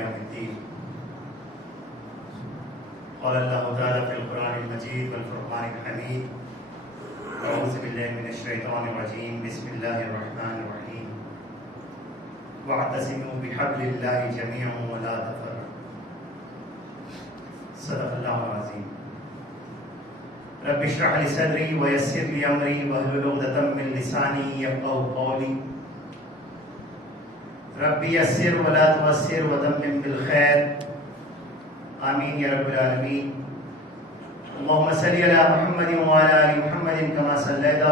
يوم الدين. قال الله تعالى في القرآن المجيد والفرقان الحميد: أعوذ بالله من الشيطان الرجيم، بسم الله الرحمن الرحيم، واعتصموا بحبل الله جميعا ولا تفرقوا. صدق الله العظيم. رب اشرح لي صدري ويسر لي أمري واحلل عقدة من لساني يفقهوا قولي. ربي يسر ولا تعسر وتمم بالخير. آمين يا رب العالمين. اللهم صل على محمد وعلى آل محمد كما صليت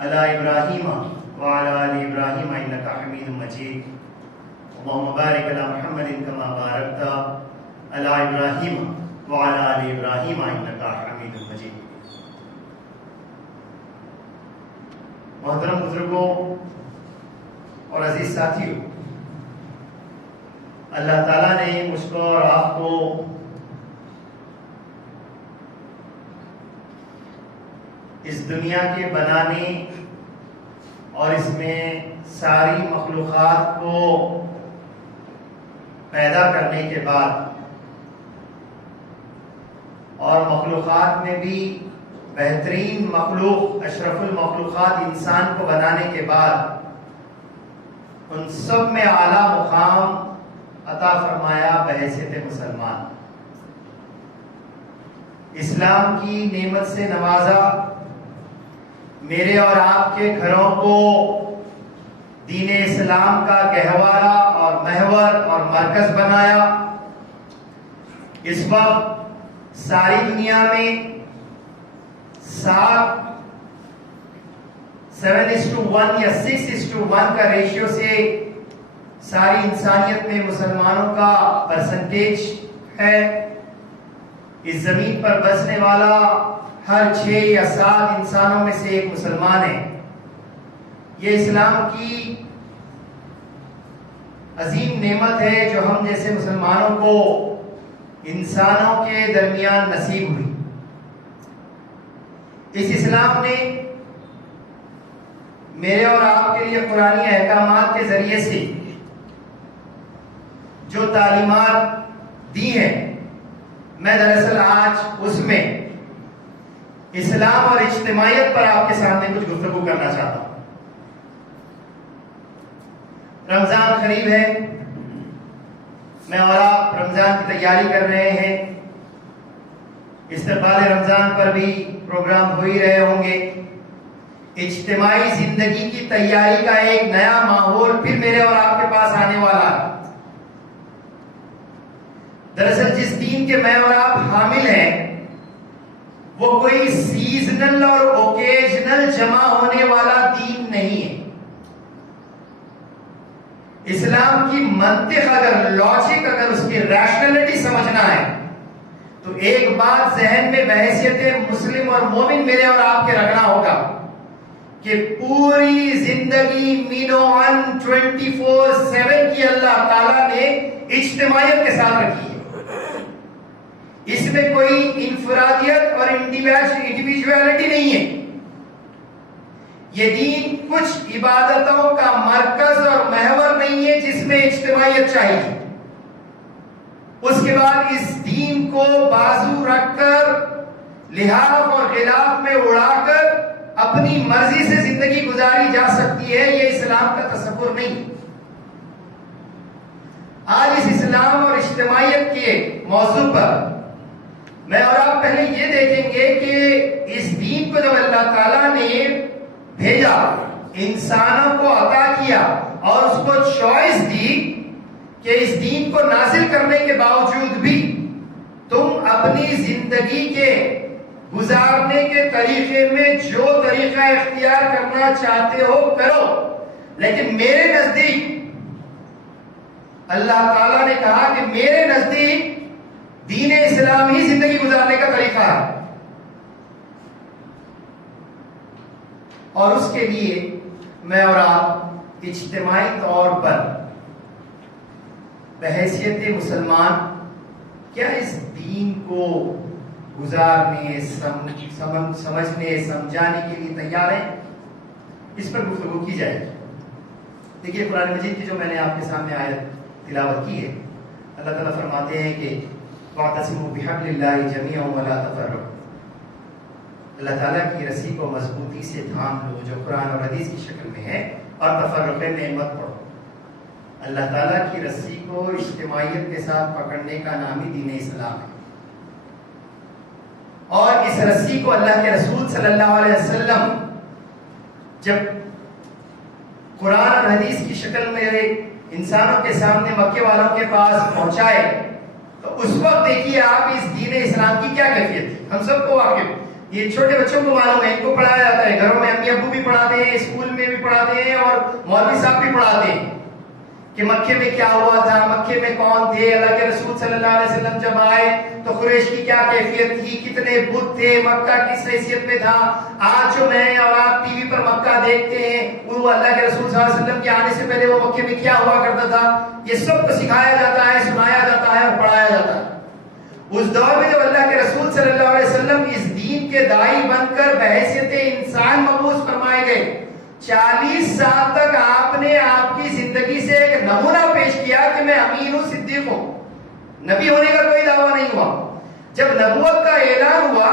على إبراهيم وعلى آل إبراهيم إنك حميد مجيد. اللهم بارك على محمد كما باركت على إبراهيم وعلى آل إبراهيم إنك حميد مجيد. محترم بزرگوں اور عزیز ساتھیوں، اللہ تعالیٰ نے مجھ کو اور آپ کو اس دنیا کے بنانے اور اس میں ساری مخلوقات کو پیدا کرنے کے بعد اور مخلوقات میں بھی بہترین مخلوق اشرف المخلوقات انسان کو بنانے کے بعد ان سب میں اعلیٰ مقام عطا فرمایا بحیثیت مسلمان. اسلام کی نعمت سے نوازا، میرے اور آپ کے گھروں کو دین اسلام کا گہوارہ اور محور اور مرکز بنایا. اس وقت ساری دنیا میں 7:1 یا 6:1 کا ریشیو سے ساری انسانیت میں مسلمانوں کا پرسنٹیج ہے. اس زمین پر بسنے والا ہر 6 یا 7 انسانوں میں سے ایک مسلمان ہے. یہ اسلام کی عظیم نعمت ہے جو ہم جیسے مسلمانوں کو انسانوں کے درمیان نصیب ہوئی. اس اسلام نے میرے اور آپ کے لیے قرآنی احکامات کے ذریعے سے جو تعلیمات دی ہیں، میں دراصل آج اس میں اسلام اور اجتماعیت پر آپ کے سامنے کچھ گفتگو کرنا چاہتا ہوں. رمضان قریب ہے، میں اور آپ رمضان کی تیاری کر رہے ہیں. استقبال رمضان پر بھی پروگرام ہو ہی رہے ہوں گے. اجتماعی زندگی کی تیاری کا ایک نیا ماحول پھر میرے اور آپ کے پاس آنے والا ہے. دراصل جس دین کے میں اور آپ حامل ہیں وہ کوئی سیزنل اور اوکیجنل جمع ہونے والا دین نہیں ہے. اسلام کی منطق اگر لاجک اگر اس کی ریشنلٹی سمجھنا ہے تو ایک بات ذہن میں بحیثیت مسلم اور مومن میرے اور آپ کے رکھنا ہوگا کہ پوری زندگی مینوان 24/7 کی اللہ تعالیٰ نے اجتماعیت کے ساتھ رکھی ہے. اس میں کوئی انفرادیت اور انڈیویجویلٹی نہیں ہے. یہ دین کچھ عبادتوں کا مرکز اور محور نہیں ہے جس میں اجتماعیت چاہیے. اس کے بعد اس دین کو بازو رکھ کر لحاف اور غلاف میں اڑا کر اپنی مرضی سے زندگی گزاری جا سکتی ہے. یہ اسلام کا تصور نہیں. آج اس اسلام اور اجتماعیت کے موضوع پر میں اور آپ پہلے یہ دیکھیں گے کہ اس دین کو جب اللہ تعالیٰ نے بھیجا، انسانوں کو عطا کیا اور اس کو چوائس دی کہ اس دین کو نازل کرنے کے باوجود بھی تم اپنی زندگی کے گزارنے کے طریقے میں جو طریقہ اختیار کرنا چاہتے ہو کرو، لیکن میرے نزدیک اللہ تعالیٰ نے کہا کہ میرے نزدیک دین اسلام ہی زندگی گزارنے کا طریقہ ہے. اور اس کے لیے میں اور آپ اجتماعی طور پر بحیثیت مسلمان کیا اس دین کو گزارنے، سمجھنے، سمجھانے کے لیے تیار ہیں؟ اس پر گفتگو کی جائے. دیکھیے قرآن مجید کی جو میں نے آپ کے سامنے آیت تلاوت کی ہے اللہ تعالیٰ فرماتے ہیں کہ وَاعْتَصِمُوا بِحَبْلِ اللَّهِ جَمِيعًا وَلَا تَفَرَّقُوا، اللہ تعالیٰ کی رسی کو مضبوطی سے تھام لو جو قرآن اور حدیث کی شکل میں ہے، اور تفرقے میں مت پڑو۔ اللہ تعالیٰ کی رسی کو اجتماعیت کے ساتھ پکڑنے کا نام ہی دین اسلام ہے، اور اس رسی کو اللہ کے رسول صلی اللہ علیہ وسلم جب قرآن اور حدیث کی شکل میں انسانوں کے سامنے مکے والوں کے پاس پہنچائے تو اس وقت دیکھیے آپ اس دین اسلام کی کیا کیفیت تھی۔ ہم سب کو واقف، یہ چھوٹے بچوں کو معلوم ہے، ان کو پڑھایا جاتا ہے، گھروں میں امی ابو بھی پڑھاتے ہیں، اسکول میں بھی پڑھاتے ہیں، اور مولوی صاحب بھی پڑھاتے ہیں کہ مکے میں کیا ہوا تھا، مکے میں کون تھے، اللہ کے رسول صلی اللہ علیہ وسلم جب آئے تو قریش کی کیا کیفیت تھی، کتنے بت تھے، مکہ کس حیثیت میں تھا۔ آج جو میں اور آپ ٹی وی پر مکہ دیکھتے ہیں، وہ اللہ کے رسول صلی اللہ علیہ وسلم کے آنے سے پہلے وہ مکے میں کیا ہوا کرتا تھا، یہ سب کو سکھایا جاتا ہے، سنایا جاتا ہے اور پڑھایا جاتا ہے۔ اس دور میں جب اللہ کے رسول صلی اللہ علیہ وسلم اس دین کے داعی بن کر بحیثیت انسان مبعوث فرمائے گئے، 40 سال تک آپ نے آپ کی زندگی سے ایک نمونہ پیش کیا کہ میں امین ہوں، صدیق ہوں، نبی ہونے کا کوئی دعویٰ نہیں ہوا۔ جب نبوت کا اعلان ہوا،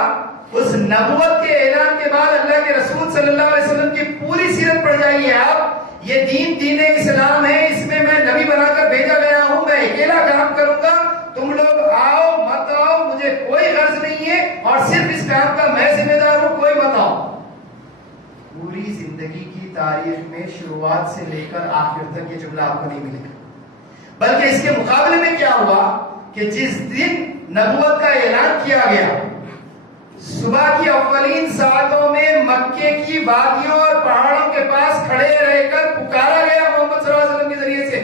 اس نبوت کے اعلان کے بعد اللہ کے رسول صلی اللہ علیہ وسلم کی پوری سیرت پڑھ جائیے آپ، یہ دین اسلام ہے، اس میں میں نبی بنا کر بھیجا گیا ہوں، میں اکیلا کام کروں گا، تم لوگ آؤ مت آؤ مجھے کوئی غرض نہیں ہے، اور صرف اس کام کا میں ذمہ دار ہوں، کوئی مت آؤ۔ پوری زندگی کی تاریخ میں شروعات سے لے کر آخر تک یہ جملہ آپ کو نہیں ملے گا، بلکہ اس کے مقابلے میں کیا ہوا کہ جس دن نبوت کا اعلان کیا گیا، صبح کی اولین ساعتوں میں مکے کی وادیوں اور پہاڑوں کے پاس کھڑے رہ کر پکارا گیا محمد صلی اللہ علیہ وسلم کے ذریعے سے،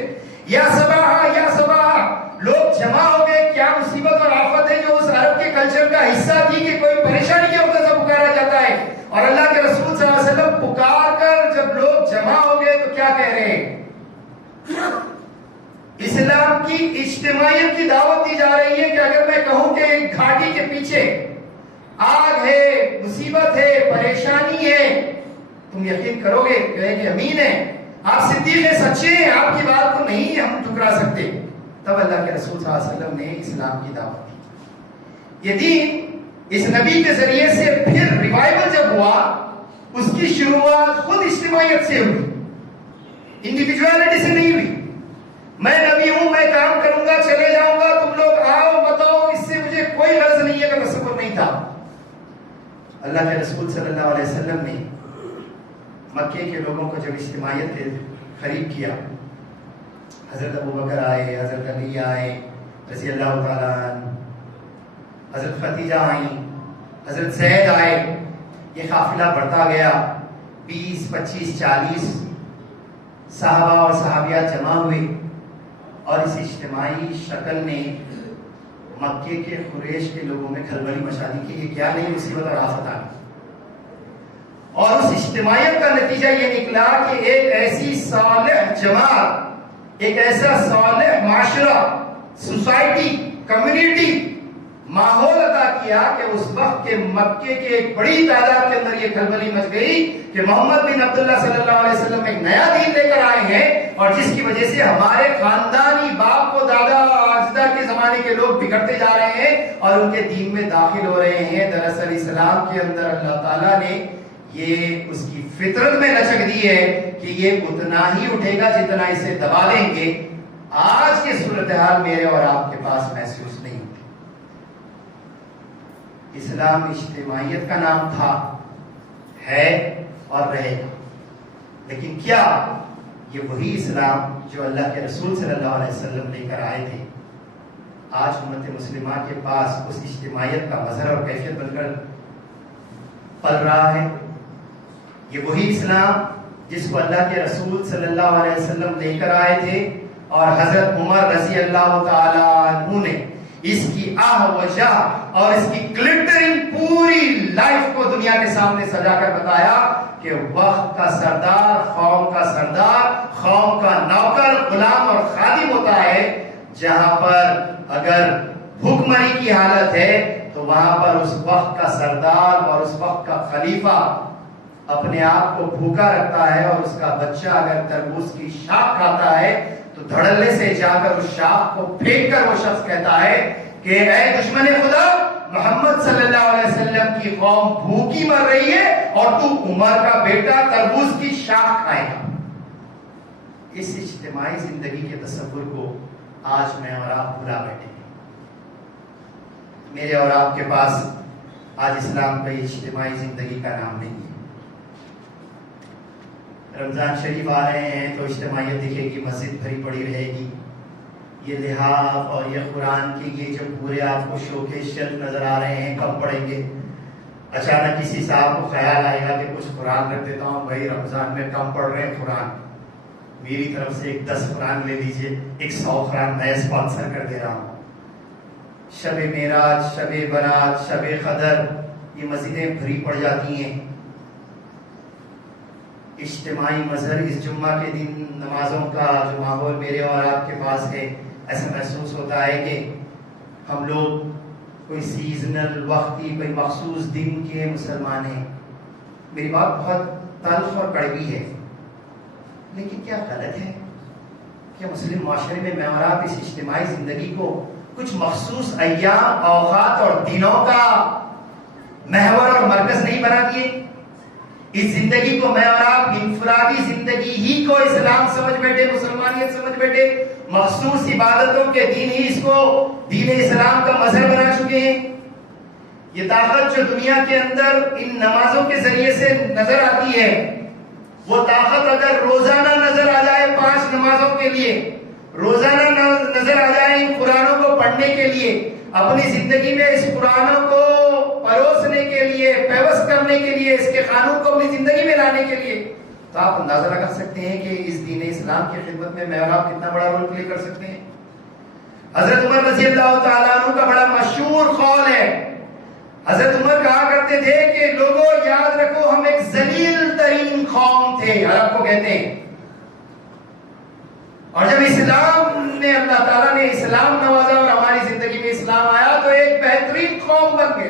یا صباح یا صباح، لوگ جمع ہو گئے۔ کیا مصیبت اور آفت ہے جو اس عرب کے کلچر کا حصہ تھی کہ کوئی پریشانی کی وجہ سے پکارا جاتا ہے، اور اللہ کے رسول صلی اللہ علیہ وسلم پکار کر جب لوگ جمع ہو گئے تو کیا کہہ رہے ہیں؟ اسلام کی اجتماعیت کی دعوت دی جا رہی ہے کہ اگر میں کہوں کہ گھاٹی کے پیچھے آگ ہے، مصیبت ہے، پریشانی ہے، تم یقین کرو گے کہ امین ہے، آپ صدیق ہیں، سچے ہیں، آپ کی بات کو نہیں ہم ٹھکرا سکتے۔ تب اللہ کے رسول صلی اللہ علیہ وسلم نے اسلام کی دعوت دی۔ یہ دین اس نبی کے ذریعے سے پھر ریوائول جب ہوا، اس کی شروعات خود اجتماعیت سے ہوئی، انڈیویجوالٹی سے نہیں ہوئی۔ میں نبی ہوں، میں کام کروں گا، چلے جاؤں گا، تم لوگ آؤ بتاؤ، اس سے مجھے کوئی غرض نہیں ہے کا تصور نہیں تھا۔ اللہ کے رسول صلی اللہ علیہ وسلم نے مکے کے لوگوں کو جب اجتماعیت کے قریب کیا، حضرت ابوبکر آئے، حضرت علی آئے رضی اللہ تعالیٰ عنہ، حضرت ختیجہ آئیں، حضرت زید آئے، یہ قافلہ بڑھتا گیا، 20 25 40 صحابہ اور صحابیات جمع ہوئے، اور اس اجتماعی شکل نے مکے کے قریش کے لوگوں میں کھلبلی مچا دی کہ یہ کیا نئی مصیبت اور آفت آ گئی۔ اور اس اجتماعیت کا نتیجہ یہ نکلا کہ ایک ایسی صالح جماعت، ایک ایسا صالح معاشرہ، سوسائٹی، کمیونٹی ماحول عطا کیا کہ اس وقت کے مکے کے ایک بڑی تعداد کے اندر یہ کھلبلی مچ گئی کہ محمد بن عبداللہ صلی اللہ علیہ وسلم ایک نیا دین لے کر آئے ہیں، اور جس کی وجہ سے ہمارے خاندانی باپ و دادا اجداد کے زمانے کے لوگ بگڑتے جا رہے ہیں اور ان کے دین میں داخل ہو رہے ہیں۔ دراصل اسلام کے اندر اللہ تعالیٰ نے یہ اس کی فطرت میں لچک دی ہے کہ یہ اتنا ہی اٹھے گا جتنا اسے دبا لیں گے۔ آج کی صورتحال میرے اور آپ کے پاس محسوس نہیں ہوتی۔ اسلام اجتماعیت کا نام تھا، ہے اور رہے گا، لیکن کیا یہ وہی اسلام جو اللہ کے رسول صلی اللہ علیہ وسلم لے کر آئے تھے آج امت مسلمہ کے پاس اس اجتماعیت کا مظہر اور کیفیت بن کر پل رہا ہے؟ یہ وہی اسلام جس کو اللہ کے رسول صلی اللہ علیہ وسلم لے کر آئے تھے، اور حضرت عمر رضی اللہ تعالی عنہ نے اس کی آہ و جاہ اور اس کی گلٹرنگ پوری لائف کو دنیا کے سامنے سجا کر بتایا کہ وقت کا سردار، قوم کا نوکر، غلام اور خادم ہوتا ہے۔ جہاں پر اگر بھوک مری کی حالت ہے تو وہاں پر اس وقت کا سردار اور اس وقت کا خلیفہ اپنے آپ کو بھوکا رکھتا ہے، اور اس کا بچہ اگر تربوز کی شاخ کھاتا ہے تو تو دھڑلے سے جا کر اس شاخ کو پھینک کر وہ شخص کہتا ہے کہ اے دشمن خدا، محمد صلی اللہ علیہ وسلم کی قوم بھوکی مر رہی ہے اور تو عمر کا بیٹا تربوز کی شاخ کھائے گا۔ اس اجتماعی زندگی کے تصور کو آج میں اور آپ بھلا بیٹھے ہیں۔ میرے اور آپ کے پاس آج اسلام کا اجتماعی زندگی کا نام نہیں ہے۔ رمضان شریف آ رہے ہیں تو اجتماعیت دکھے گی، مسجد بھری پڑی رہے گی، یہ لحاظ اور یہ قرآن کے یہ جو پورے آپ کو شوکیس شیلف نظر آ رہے ہیں کب پڑھیں گے؟ اچانک کسی صاحب کو خیال آئے گا کہ کچھ قرآن رکھ دیتا ہوں، بھائی رمضان میں کم پڑھ رہے ہیں قرآن، میری طرف سے ایک 10 قرآن لے لیجئے، 100 قرآن میں اسپانسر کر دے رہا ہوں۔ شب معراج، شب برات، شب قدر، یہ مسجدیں بھری پڑ جاتی ہیں۔ اجتماعی مظہر اس جمعہ کے دن نمازوں کا جو ماحول میرے اور آپ کے پاس ہے، ایسا محسوس ہوتا ہے کہ ہم لوگ کوئی سیزنل وقتی کوئی مخصوص دن کے مسلمان ہیں۔ میری بات بہت تلخ اور کڑوی ہے، لیکن کیا غلط ہے؟ کیا مسلم معاشرے میں میں اور آپ اس اجتماعی زندگی کو کچھ مخصوص ایام، اوقات اور دنوں کا محور اور مرکز نہیں بنا دیے؟ اس زندگی کو میں اور آپ انفرادی زندگی ہی کو اسلام سمجھ بیٹھے، مسلمانیت سمجھ بیٹھے، مخصوص عبادتوں کے دین ہی اس کو دین اسلام کا مظہر بنا چکے ہیں۔ یہ طاقت جو دنیا کے اندر ان نمازوں کے ذریعے سے نظر آتی ہے، وہ طاقت اگر روزانہ نظر آ جائے 5 نمازوں کے لیے، روزانہ نظر آ جائے ان قرآنوں کو پڑھنے کے لیے، اپنی زندگی میں اس قرآنوں کو پروسنے کے لیے، پیوست کرنے کے لیے، اس کے قانون کو اپنی زندگی میں لانے کے لیے، تو آپ اندازہ لگا سکتے ہیں کہ اس دین اسلام کی خدمت میں اور آپ کتنا بڑا رول پلے کر سکتے ہیں۔ حضرت عمر رضی اللہ تعالیٰ عنہ کا بڑا مشہور قول ہے، حضرت عمر کہا کرتے تھے کہ لوگوں یاد رکھو ہم ایک ذلیل ترین قوم تھے، عرب کو کہتے ہیں، اور جب اسلام نے، اللہ تعالیٰ نے اسلام نوازا اور ہماری زندگی میں اسلام آیا تو ایک بہترین قوم بن گئے،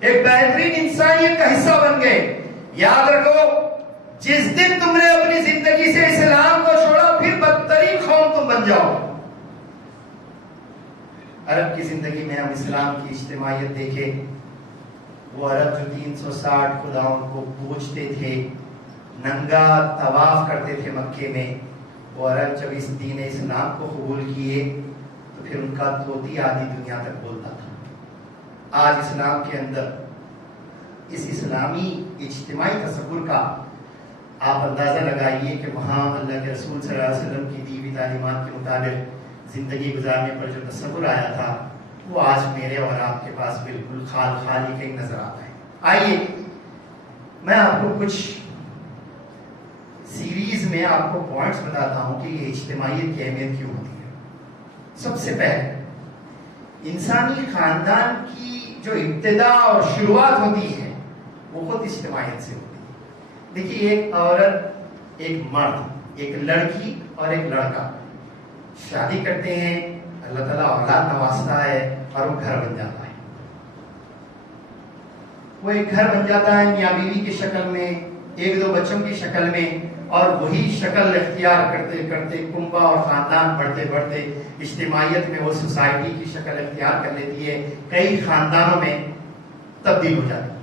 ایک بہترین انسانیت کا حصہ بن گئے۔ یاد رکھو جس دن تم نے اپنی زندگی سے اسلام کو چھوڑا پھر بدترین قوم تم بن جاؤ۔ عرب کی زندگی میں ہم اسلام کی اجتماعیت دیکھیں، وہ عرب جو 360 خداؤں کو پوجتے تھے، ننگا طواف کرتے تھے مکے میں، وہ عرب جب اس دین اسلام کو قبول کیے تو پھر ان کا طوطی آدھی دنیا تک بولتا تھا۔ آج اسلام کے اندر اس اسلامی اجتماعی تصور کا آپ اندازہ لگائیے کہ وہاں اللہ کے رسول صلی اللہ علیہ وسلم کی دی ہوئی تعلیمات کے مطابق زندگی گزارنے پر جو تصور آیا تھا وہ آج میرے اور آپ کے پاس بالکل خالی کہیں نظر آتا ہے۔ آئیے میں آپ کو کچھ سیریز میں آپ کو پوائنٹس بتاتا ہوں کہ یہ اجتماعیت کی اہمیت کیوں ہوتی ہے۔ سب سے پہلے انسانی خاندان کی جو ابتدا اور شروعات ہوتی ہے وہ خود اجتماعیت سے ہوتی ہے۔ دیکھیے ایک عورت، ایک مرد، ایک لڑکی اور ایک لڑکا شادی کرتے ہیں، اللہ تعالیٰ اولاد نوازتا ہے اور وہ گھر بن جاتا ہے۔ وہ ایک گھر بن جاتا ہے میاں بیوی کی شکل میں، 1-2 بچوں کی شکل میں، اور وہی شکل اختیار کرتے کرتے کنبہ اور خاندان بڑھتے بڑھتے اجتماعیت میں وہ سوسائٹی کی شکل اختیار کر لیتی ہے، کئی خاندانوں میں تبدیل ہو جاتی ہے۔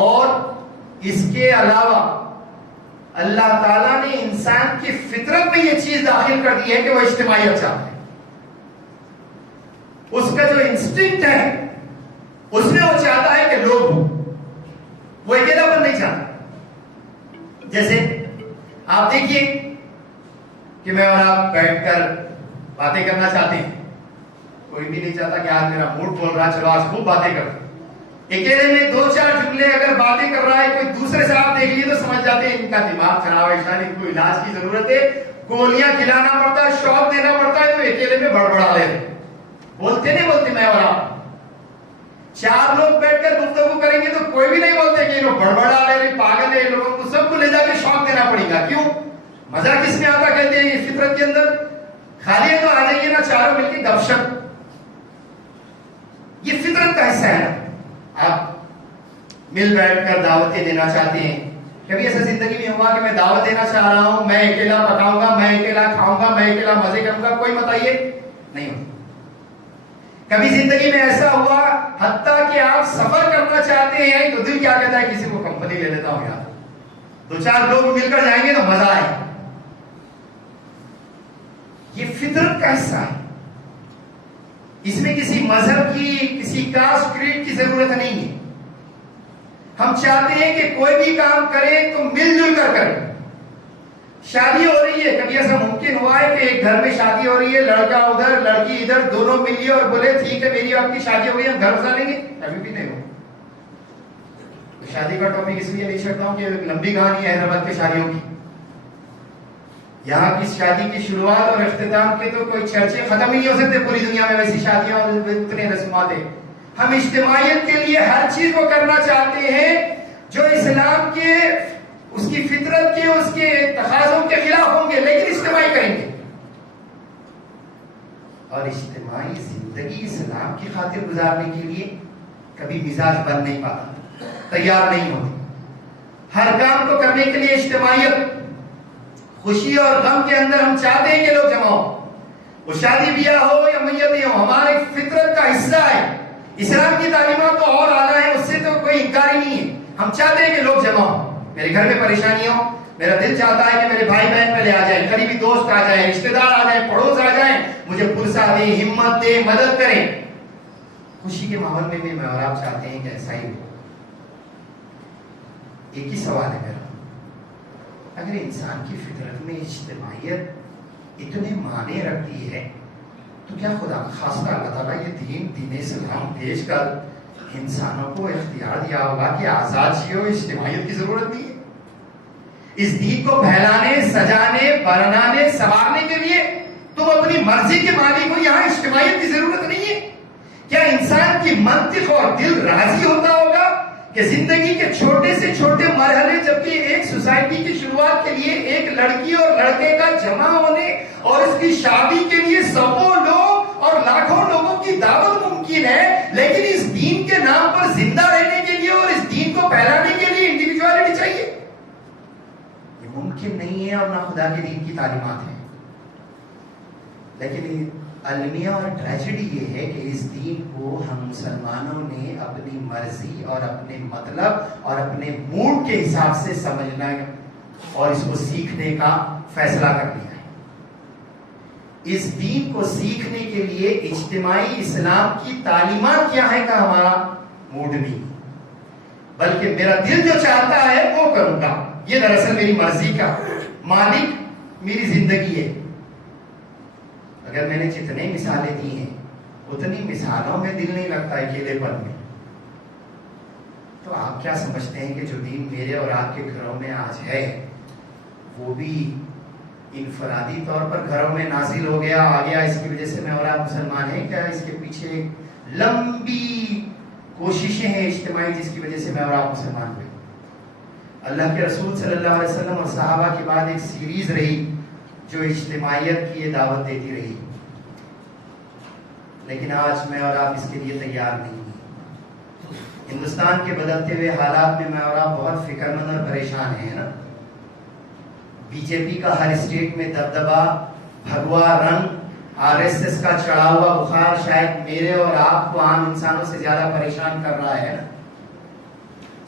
اور اس کے علاوہ اللہ تعالیٰ نے انسان کی فطرت میں یہ چیز داخل کر دی ہے کہ وہ اجتماعیت چاہتا ہے۔ اس کا جو انسٹنکٹ ہے اس میں وہ چاہتا ہے کہ لوگ ہوں، وہ اکیلا پن نہیں چاہتا۔ جیسے آپ دیکھیے کہ میں اور آپ بیٹھ کر باتیں کرنا چاہتے ہیں، کوئی بھی نہیں چاہتا کہ آج میرا موڈ بول رہا چلو آج خوب باتیں کرتے۔ اکیلے میں 2-4 جملے اگر باتیں کر رہا ہے کوئی دوسرے سے آپ دیکھ لیجیے تو سمجھ جاتے ہیں ان کا دماغ خراب ہے، شاید ان کو علاج کی ضرورت ہے، گولیاں کھلانا پڑتا ہے، شوق دینا پڑتا ہے، تو اکیلے میں بڑبڑا لے بولتے نہیں بولتے میں اور آپ 4 لوگ بیٹھ کر گفتگو کریں گے تو کوئی بھی نہیں بولتے کہ یہ لوگ بڑبڑا لے رہے، پاگل ہے، لوگوں کو سب کو لے جا کے شوق دینا پڑے گا۔ کیوں؟ مزہ کس میں آتا؟ کہتے ہیں یہ فطرت کے اندر خالی ہے تو آ جائیے نا، چاروں مل کے گپ شپ، یہ فطرت کا حصہ ہے نا۔ آپ مل بیٹھ کر دعوتیں دینا چاہتے ہیں، کبھی ایسا زندگی میں ہوا کہ میں دعوت دینا چاہ رہا ہوں، میں اکیلا پکاؤں گا، میں اکیلا کھاؤں گا، میں اکیلا مزے کروں گا، کوئی بتائیے نہیں ہوتا. کبھی زندگی میں ایسا ہوا حتیٰ کہ آپ سفر کرنا چاہتے ہیں تو دل کیا کہتا ہے کسی کو کمپنی لے لیتا ہوں یار، دو چار لوگ مل کر جائیں گے تو مزہ آئے. یہ فطرت کا حصہ ہے، اس میں کسی مذہب کی، کسی کاسٹ کریڈ کی ضرورت نہیں ہے. ہم چاہتے ہیں کہ کوئی بھی کام کرے تو مل جل کر کرے. شادی ہو رہی ہے، کبھی ایسا ممکن ہوا ہے کہ ایک گھر میں شادی ہو رہی ہے، لڑکا ادھر لڑکی ادھر، دونوں ملیے اور بولے ٹھیک ہے میری آپ کی شادی ہو رہی ہے ہم گھر بسا لیں گے؟ کبھی بھی نہیں ہو. شادی کا ٹاپک اس لیے نہیں چھڑتا ہوں کہ ایک لمبی کہانی ہے حیدرآباد کی شادیوں کی. یہاں کی شادی کی شروعات اور اختتام کے تو کوئی چرچے ختم ہی نہیں ہو سکتے پوری دنیا میں، ویسی شادیاں اور اتنے رسومات ہیں. ہم اجتماعیت کے لیے ہر چیز کو کرنا چاہتے ہیں جو اسلام کے، اس کی فطرت کے، اس کے تقاضوں کے خلاف ہوں گے، لیکن اجتماعی کریں گے. اور اجتماعی زندگی اسلام کی خاطر گزارنے کے لیے کبھی مزاج بن نہیں پاتا، تیار نہیں ہوتی. ہر کام کو کرنے کے لیے اجتماعیت، خوشی اور غم کے اندر ہم چاہتے ہیں کہ لوگ جمع ہو. وہ شادی بیاہ ہو یا میتیں ہو، ہمارے فطرت کا حصہ ہے. اسلام کی تعلیمات تو اور اعلیٰ ہیں، اس سے تو کوئی انکار ہی نہیں ہے. ہم چاہتے ہیں کہ لوگ جمع ہو. میرے گھر میں پریشانی ہو، میرا دل چاہتا ہے کہ میرے بھائی بہن پہلے آ جائیں، قریبی دوست آ جائیں، رشتہ دار آ جائیں، پڑوس آ جائیں، مجھے پرسا دیں، ہمت دیں، مدد کریں. خوشی کے ماحول میں بھی میں اور آپ چاہتے ہیں کہ ایسا ہی ہو. ایک ہی سوال ہے میرا، اگر انسان کی فطرت میں اجتماعیت اتنے معنی رکھتی ہے تو کیا خدا خاصہ اللہ تعالیٰ یہ دین اسلام بھیج کر انسانوں کو اختیار دیا ہوگا کہ آزاد جیو، اجتماعیت کی ضرورت نہیں ہے؟ اس دین کو پھیلانے، سجانے، بنانے، سنوارنے کے لیے تم اپنی مرضی کے مالک ہو، یہاں اجتماعیت کی ضرورت نہیں ہے. کیا انسان کی منطق اور دل راضی ہوتا ہوگا کہ زندگی کے چھوٹے سے چھوٹے مرحلے، جبکہ ایک سوسائٹی کی شروعات کے لیے ایک لڑکی اور لڑکے کا جمع ہونے اور اس کی شادی کے لیے سبوں لوگ اور لاکھوں لوگوں کی دعوت ممکن ہے، لیکن اس دین کے نام پر زندہ رہنے کے لیے اور اس دین کو پھیلانے کے لیے انڈیویجوالٹی چاہیے؟ یہ ممکن نہیں ہے اور نہ خدا کے دین کی تعلیمات ہیں. لیکن المیہ اور ٹریجڈی یہ ہے کہ اس دین کو ہم مسلمانوں نے اپنی مرضی اور اپنے مطلب اور اپنے موڈ کے حساب سے سمجھنا اور اس کو سیکھنے کا فیصلہ کر لیا ہے. اس دین کو سیکھنے کے لیے اجتماعی اسلام کی تعلیمات کیا ہے کا ہمارا موڈ نہیں، بلکہ میرا دل جو چاہتا ہے وہ کروں گا. یہ دراصل میری مرضی کا مالک میری زندگی ہے. اگر میں نے جتنے مثالیں دی ہیں اتنی مثالوں میں دل نہیں لگتا اکیلے پن میں، تو آپ کیا سمجھتے ہیں کہ جو دین میرے اور آپ کے گھروں میں آج ہے وہ بھی انفرادی طور پر گھروں میں نازل ہو گیا، آ گیا، اس کی وجہ سے میں اور آپ مسلمان ہیں؟ کیا اس کے پیچھے ایک لمبی کوششیں ہیں اجتماعی جس کی وجہ سے میں اور آپ مسلمان ہوئے؟ اللہ کے رسول صلی اللہ علیہ وسلم اور صحابہ کے بعد ایک سیریز رہی جو اجتماعیت کی یہ دعوت دیتی رہی، لیکن آج میں اور آپ اس کے لیے تیار نہیں ہیں. ہندوستان کے بدلتے ہوئے حالات میں میں اور آپ بہت فکر مند اور پریشان ہیں نا. بی جے پی کا ہر اسٹیٹ میں دبدبا، بھگوا رنگ، آر ایس ایس کا چڑھا ہوا بخار شاید میرے اور آپ کو عام انسانوں سے زیادہ پریشان کر رہا ہے نا.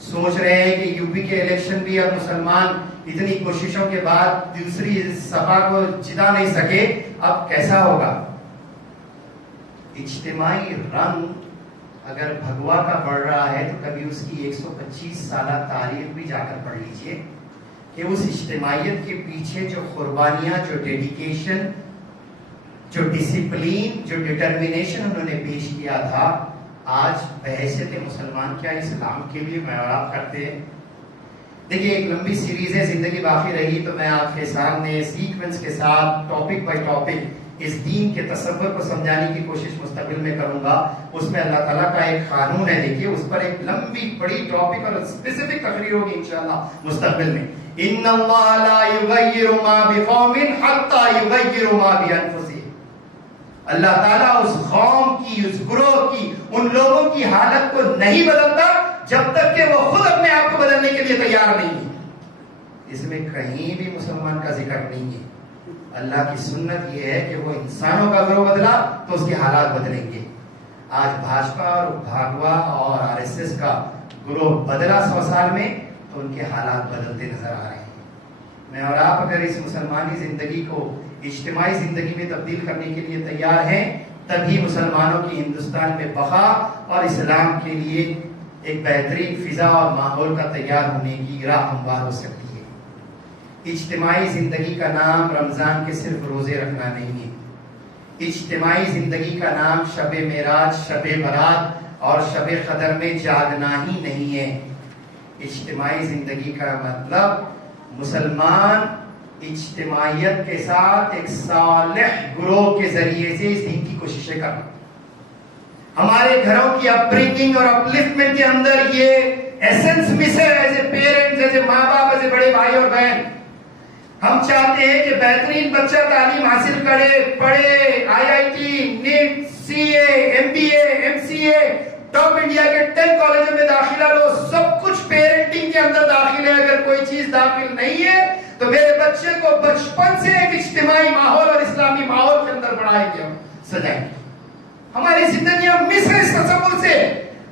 سوچ رہے ہیں کہ یو پی کے الیکشن بھی اب مسلمان اتنی کوششوں کے بعد دوسری سپا کو جتا نہیں سکے، اب کیسا ہوگا؟ اجتماعی رنگ اگر بھگوا کا بڑھ رہا ہے تو کبھی اس کی 125 سالہ تاریخ بھی جا کر پڑھ لیجئے کہ اس اجتماعیت کے پیچھے جو قربانیاں، جو ڈیڈیکیشن، جو ڈسپلین، جو ڈٹرمینیشن انہوں نے پیش کیا تھا، آج بحیثیت مسلمان کیا اسلام کے لیے میں اور آپ کرتے ہیں؟ دیکھیے ایک لمبی سیریز ہے، زندگی باقی رہی تو میں آپ کے سامنے سیکوینس کے ساتھ ٹاپک بائی ٹاپک اس دین کے تصور کو سمجھانے کی کوشش مستقبل میں کروں گا. اس میں اللہ تعالیٰ کا ایک قانون ہے، دیکھیے اس پر ایک لمبی بڑی ٹاپک اور اسپیسیفک تقریر ہوگی انشاءاللہ مستقبل میں. ان اللہ لا یغیر ما بقوم حتی یغیروا ما بانفسہم. اللہ تعالیٰ اس قوم کی، اس گروہ کی، ان لوگوں کی حالت کو نہیں بدلتا جب تک کہ وہ خود اپنے آپ کو بدلنے کے لیے تیار نہیں ہے. اس میں کہیں بھی مسلمان کا ذکر نہیں ہے. اللہ کی سنت یہ ہے کہ وہ انسانوں کا گروہ بدلا تو اس کے حالات بدلیں گے. آج بھاجپا اور بھاگوا اور RSS کا گروہ بدلا 100 سال میں تو ان کے حالات بدلتے نظر آ رہے ہیں. میں اور آپ اگر اس مسلمانی زندگی کو اجتماعی زندگی میں تبدیل کرنے کے لیے تیار ہیں تبھی مسلمانوں کی ہندوستان میں بقا اور اسلام کے لیے ایک بہترین فضا اور ماحول کا تیار ہونے کی راہ ہموار ہو سکتی ہے. اجتماعی زندگی کا نام رمضان کے صرف روزے رکھنا نہیں ہے. اجتماعی زندگی کا نام شب معراج، شب برات اور شب قدر میں جاگنا ہی نہیں ہے. اجتماعی زندگی کا مطلب مسلمان اجتماعیت کے ساتھ ایک صالح گروہ کے ذریعے سے اس دین کی کوششیں کرنا. ہمارے گھروں کی اپ برنگنگ اور اپلفٹمنٹ کے اندر یہ ایسنس مس ہے. As a parents, as a ماں باپ، ایز اے بڑے بھائی اور بہن، ہم چاہتے ہیں کہ بہترین بچہ تعلیم حاصل کرے، پڑھے، IIT، NEET, CA، MBA، MCA، top India کے 10 کالجوں میں داخلہ لو. سب کچھ پیرنٹنگ کے اندر داخل ہے. اگر کوئی چیز داخل نہیں ہے تو میرے بچے کو بچپن سے ایک اجتماعی ماحول اور اسلامی ماحول کے اندر بڑھائیں گے، ہم سجائیں گے. ہماری زندگیاں مس ہے اس تصور سے،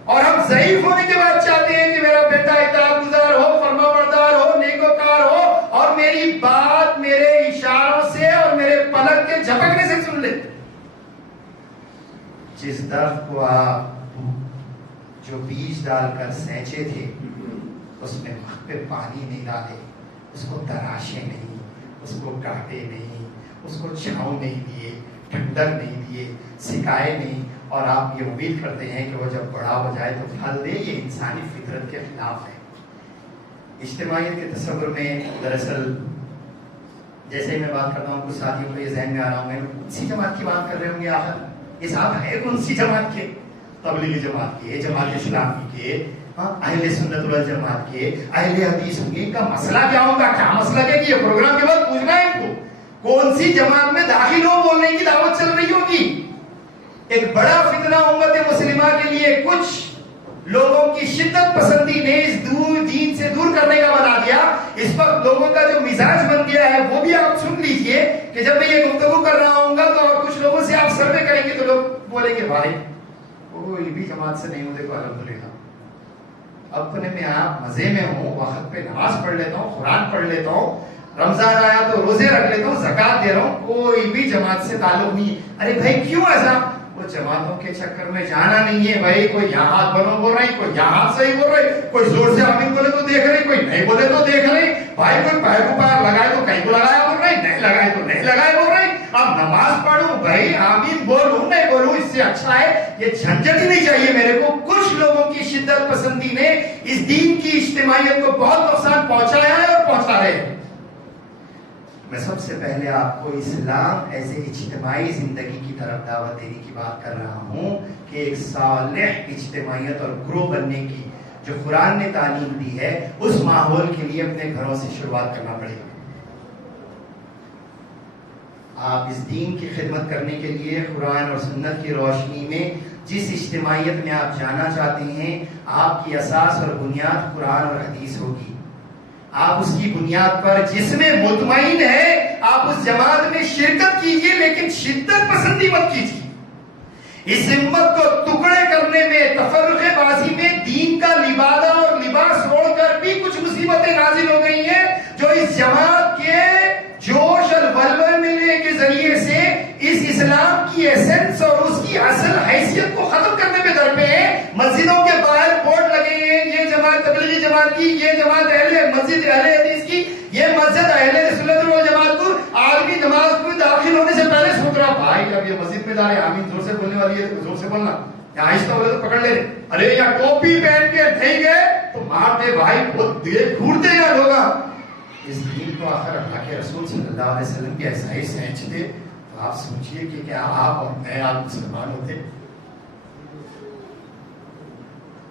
اور ہم ضعیف ہونے کے بعد چاہتے ہیں کہ میرا بیٹا اطاعت گزار ہو، فرما بردار ہو، نیکوکار ہو اور میری بات میرے اشاروں سے اور میرے پلک کے جھپکنے سے سن لے. جس درخت کو آپ جو بیج ڈال کر سینچے تھے اس میں وقت پہ پانی نہیں ڈالے، اس کو تراشے نہیں، اس کو کاٹے نہیں، اس کو چھاؤں نہیں دیے، ٹھنڈک نہیں دیے، سکھائے نہیں، اور آپ یہ امید کرتے ہیں کہ وہ جب بڑا ہو جائے تو پھل دے. یہ انسانی فطرت کے خلاف ہے. اجتماعیت کے تصور میں دراصل جیسے ہی میں بات کرتا ہوں کچھ ساتھیوں کو یہ ذہن میں آ رہا ہوں میں کون سی جماعت کی بات کر رہے ہوں گے آخر؟ یہ صاحب ہے کون سی جماعت کے؟ تبلیغی جماعت کے، جماعت اسلامی کے، اہل سنت والجماعت کے، اہل حدیث ہوں گے. ان کا مسئلہ کیا ہوگا؟ کیا مسئلہ کیا کہ یہ پروگرام کے بعد پوچھنا ہے ان کو کون سی جماعت میں داخل ہو، بولنے کی دعوت چل رہی ہوگی. ایک بڑا فتنہ امت مسلمہ کے لیے کچھ لوگوں کی شدت پسندی نے اس دین سے دور کرنے کا بنا دیا. اس وقت لوگوں کا جو مزاج بن گیا ہے وہ بھی آپ سن لیجئے کہ جب میں یہ گفتگو کر رہا ہوں گا تو اور کچھ لوگوں سے آپ سروے کریں گے تو لوگ بولیں گے بھائی کوئی بھی جماعت سے نہیں ہوں، دیکھو الحمدللہ اپنے میں آپ مزے میں ہوں، وقت پہ نماز پڑھ لیتا ہوں، قرآن پڑھ لیتا ہوں، رمضان آیا تو روزے رکھ لیتا ہوں، زکات دے رہا ہوں، کوئی بھی جماعت سے تعلق نہیں. ارے بھائی کیوں ایسا؟ وہ جماعتوں کے چکر میں جانا نہیں ہے بھائی. کوئی یہاں ہاتھ بنو بول رہے، کوئی یہاں صحیح بول رہے، کوئی زور سے آمین بولے تو دیکھ رہے، کوئی نہیں بولے تو دیکھ رہے. بھائی کوئی پیر کو پیر لگائے تو کہیں کو لگایا بول رہے، نہیں لگائے تو نہیں لگائے بول رہے. اب نماز پڑھوں بھائی، آمین بولوں نہیں بولوں، اس سے اچھا ہے یہ جھنجٹ ہی نہیں چاہیے میرے کو. کچھ لوگوں کی شدت پسندی نے اس دین کی اجتماعیت کو بہت نقصان پہنچایا ہے اور پہنچا رہے ہیں. میں سب سے پہلے آپ کو اسلام ایسے اجتماعی زندگی کی طرف دعوت دینے کی بات کر رہا ہوں کہ ایک صالح اجتماعیت اور گروہ بننے کی جو قرآن نے تعلیم دی ہے اس ماحول کے لیے اپنے گھروں سے شروعات کرنا پڑے گا. آپ اس دین کی خدمت کرنے کے لیے قرآن اور سنت کی روشنی میں جس اجتماعیت میں آپ جانا چاہتے ہیں آپ کی اساس اور بنیاد قرآن اور حدیث ہوگی. آپ اس کی بنیاد پر جس میں مطمئن ہے آپ اس جماعت میں شرکت کیجئے، لیکن شدت پسندی مت کیجئے. اس امت کو ٹکڑے کرنے میں، تفرقے بازی میں دین کا لبادہ اور لباس اوڑھ کر بھی کچھ مصیبتیں نازل ہو گئی ہیں جو اس جماعت کے جوش اور ولولے کے ذریعے سے اس اسلام کی ایسنس اور اس کی اصل حیثیت کو ختم کرنے پہ درپے ہیں. مسجدوں کے باہر بورڈ لگے ہیں، یہ جماعت تبلیغی جماعت کی، یہ جماعت مسجد اہل حدیث کی، یہ مسجد اہل سنت والجماعت کو. آدمی نماز میں داخل ہونے سے پہلے سوچ رہا بھائی جب یہ مسجد میں جا رہے ہیں آمین زور سے بولنے والی ہے تو زور سے بولنا، یا آہستہ بولے تو پکڑ لے رہے. ارے یا ٹوپی پہن کے نہیں گئے تو مار دے بھائی، بہت دیر گھورتے یا ہوگا. اس دین کو آخر اللہ کے رسول صلی اللہ علیہ وسلم کے ایسا ہی سینچتے تو آپ سوچئے کہ کیا آپ اور میں آپ مسلمان ہوتے.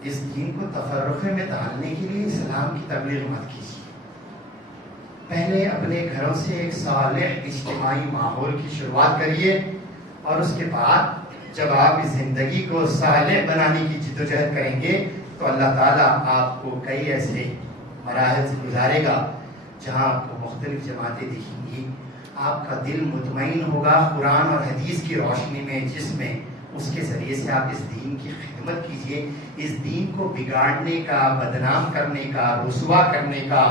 اس دین کو تفرقے میں ڈالنے کے لیے اسلام کی تبلیغ مت کیجیے. پہلے اپنے گھروں سے ایک صالح اجتماعی ماحول کی شروعات کریے، اور اس کے بعد جب آپ اس زندگی کو صالح بنانے کی جدوجہد کریں گے تو اللہ تعالیٰ آپ کو کئی ایسے مراحل سے گزارے گا جہاں آپ کو مختلف جماعتیں دکھیں گی، آپ کا دل مطمئن ہوگا قرآن اور حدیث کی روشنی میں، جس میں اس کے ذریعے سے آپ اس دین کی خدمت کیجئے. اس دین کو بگاڑنے کا، بدنام کرنے کا، رسوا کرنے کا،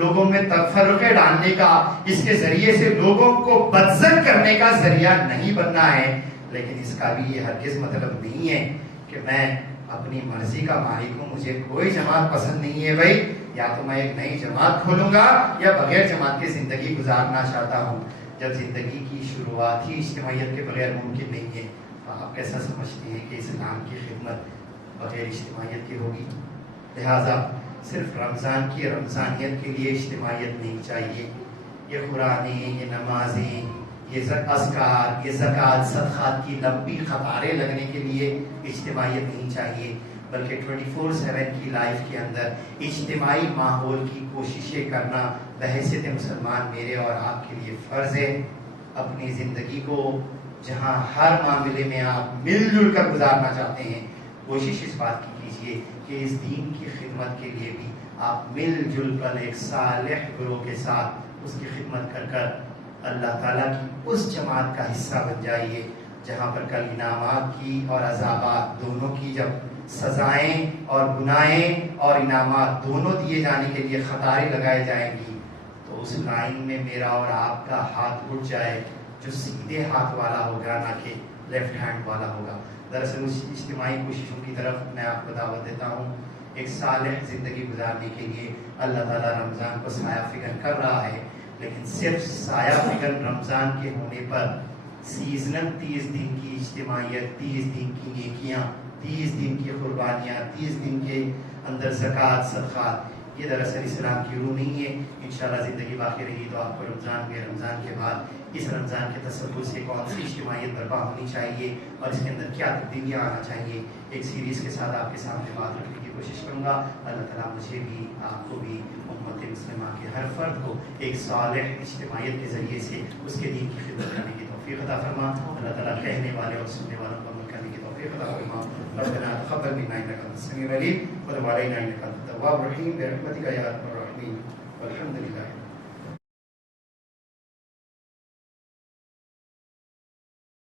لوگوں میں تفرقے ڈالنے کا، اس کے ذریعے سے لوگوں کو بدزن کرنے کا ذریعہ نہیں بننا ہے. لیکن اس کا بھی یہ ہرگز مطلب نہیں ہے کہ میں اپنی مرضی کا مالک ہوں، مجھے کوئی جماعت پسند نہیں ہے بھائی، یا تو میں ایک نئی جماعت کھولوں گا یا بغیر جماعت کے زندگی گزارنا چاہتا ہوں. جب زندگی کی شروعات ہی اجتماعیت کے بغیر ممکن نہیں ہے، تو آپ کیسا سمجھتے ہیں کہ اسلام کی خدمت بغیر اجتماعیت کی ہوگی؟ لہٰذا صرف رمضان کی رمضانیت کے لیے اجتماعیت نہیں چاہیے. یہ قرآنیں، یہ نمازیں، یہ اذکار، یہ زکوٰۃ، صدقات کی لمبی قطاریں لگنے کے لیے اجتماعیت نہیں چاہیے، بلکہ 24/7 کی لائف کے اندر اجتماعی ماحول کی کوششیں کرنا بحیثیت مسلمان میرے اور آپ کے لیے فرض ہے. اپنی زندگی کو جہاں ہر معاملے میں آپ مل جل کر گزارنا چاہتے ہیں، کوشش اس بات کی کیجیے کہ اس دین کی خدمت کے لیے بھی آپ مل جل کر ایک صالح گروہ کے ساتھ اس کی خدمت کر کر اللہ تعالیٰ کی اس جماعت کا حصہ بن جائیے جہاں پر کل انعامات کی اور عذابات دونوں کی جب سزائیں اور گناہیں اور انعامات دونوں دیے جانے کے لیے قطاریں لگائے جائیں گی، تو اس لائن میں میرا اور آپ کا ہاتھ اٹھ جائے جو سیدھے ہاتھ والا ہوگا، نہ کہ لیفٹ ہینڈ والا ہوگا. دراصل اس اجتماعی کوششوں کی طرف میں آپ کو دعوت دیتا ہوں. ایک صالح زندگی گزارنے کے لیے اللہ تعالیٰ رمضان کو سایہ فکن کر رہا ہے، لیکن صرف سایہ فکن رمضان کے ہونے پر سیزنل 30 دن کی اجتماعیت، 30 دن کی نیکیاں، 30 دن کی قربانیاں، 30 دن کے اندر زکوٰۃ، صدقات، یہ دراصل اسلام کی روح نہیں ہے. انشاءاللہ زندگی باقی رہی تو آپ کو رمضان میں، رمضان کے بعد اس رمضان کے تصور سے کون سی اجتماعیت برپا ہونی چاہیے اور اس کے اندر کیا تبدیلیاں آنا چاہیے، ایک سیریز کے ساتھ آپ کے سامنے بات رکھنے کی کوشش کروں گا. اللہ تعالیٰ مجھے بھی، آپ کو بھی، امت مسلمہ کے ہر فرد کو ایک صالح اجتماعیت کے ذریعے سے اس کے دین کی خدمت کرنے کی توفیق عطا فرما. اللہ تعالیٰ کہنے والے اور سننے والوں کو عمل کرنے کی توفیق عطا فرما. ربنا تقبل منا انك انت السميع العليم وتب علينا انك انت التواب الرحيم برحمتك يا ارحم الراحمين والحمد لله.